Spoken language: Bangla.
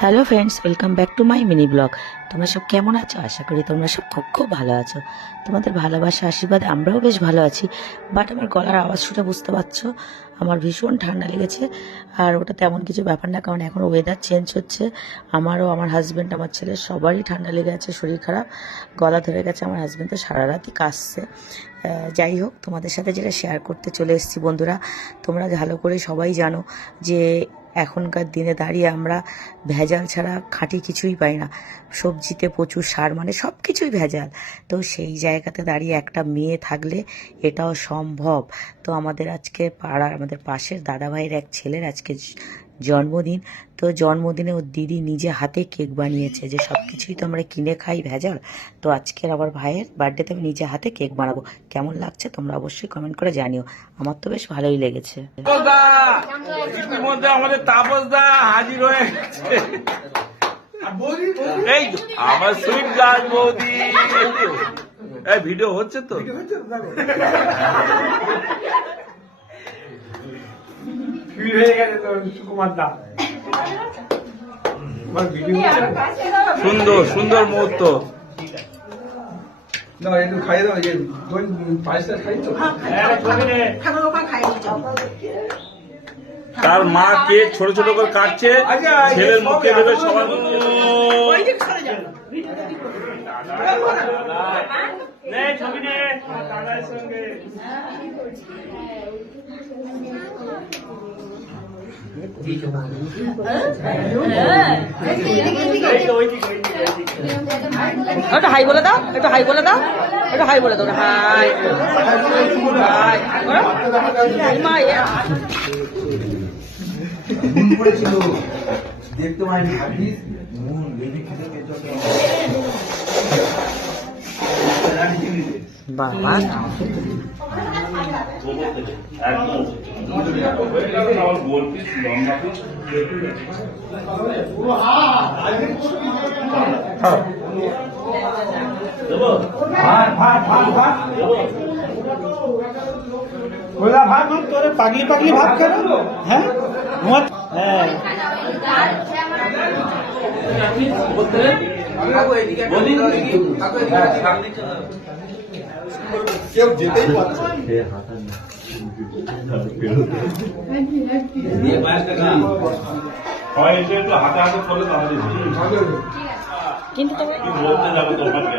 Hello friends, welcome back to my mini blog. তোমরা সব কেমন আছো? আশা করি তোমরা সব খুব খুব ভালো আছো। তোমাদের ভালোবাসা আশীর্বাদে আমরাও বেশ ভালো আছি। বাট আমার গলার আওয়াজ শুনে বুঝতে পারছো আমার ভীষণ ঠান্ডা লেগেছে। আর ওটা তেমন কিছু ব্যাপার না, কারণ এখন ওয়েদার চেঞ্জ হচ্ছে। আমারও, আমার হাজব্যান্ড, আমার ছেলে সবারই ঠান্ডা লেগে আছে, শরীর খারাপ, গলা ধরে গেছে। আমার হাজব্যান্ড তো সারা রাতই কাশছে। যাই হোক, তোমাদের সাথে যেটা শেয়ার করতে চলে এসেছি বন্ধুরা, তোমরা ভালো করে সবাই জানো যে এখনকার দিনে দাঁড়িয়ে আমরা ভেজাল ছাড়া খাঁটি কিছুই পাই না। সবজিতে প্রচুর সার, মানে সব কিছুই ভেজাল। তো সেই জায়গাতে দাঁড়িয়ে একটা মেয়ে থাকলে এটাও সম্ভব। তো আমাদের আজকে পাড়ার, আমাদের পাশের দাদাভাইয়ের এক ছেলের আজকে জন্মদিন। তো জন্মদিনে ওর দিদি নিজে হাতে কেক বানিয়েছে। যে সব কিছুই তো আমরা কিনে খাই ভেজাল, তো আজকের আবার ভাইয়ের বার্থডেতে আমি নিজে হাতে কেক বানাবো। কেমন লাগছে তোমরা অবশ্যই কমেন্ট করে জানিও। আমার তো বেশ ভালোই লেগেছে। ইতিমধ্যে আমাদের তাপস দা হাজির হয়ে গেছে। এই আমার সুইট গার্ল বৌদি। এই ভিডিও হচ্ছে তো? সুন্দর সুন্দর মুহূর্ত। তার মা কেক ছোট ছোট করে কাটছে, ছেলের মুখে দেবে সবার। ছবি নে দাদার সঙ্গে। একটা হাই বলে দাও, একটা হাই বলে দাও, একটা হাই বলে দাও। হাই দেখতে পাইনি, ভাবিস বাবা ভাত তোরে পাগলি পাগলি ভাত কেন? হ্যাঁ হ্যাঁ, কেউ যেতেই পারছে। হাতে হাতে চলে তাহলে কিন্তু বলতে যাবো তোমাকে।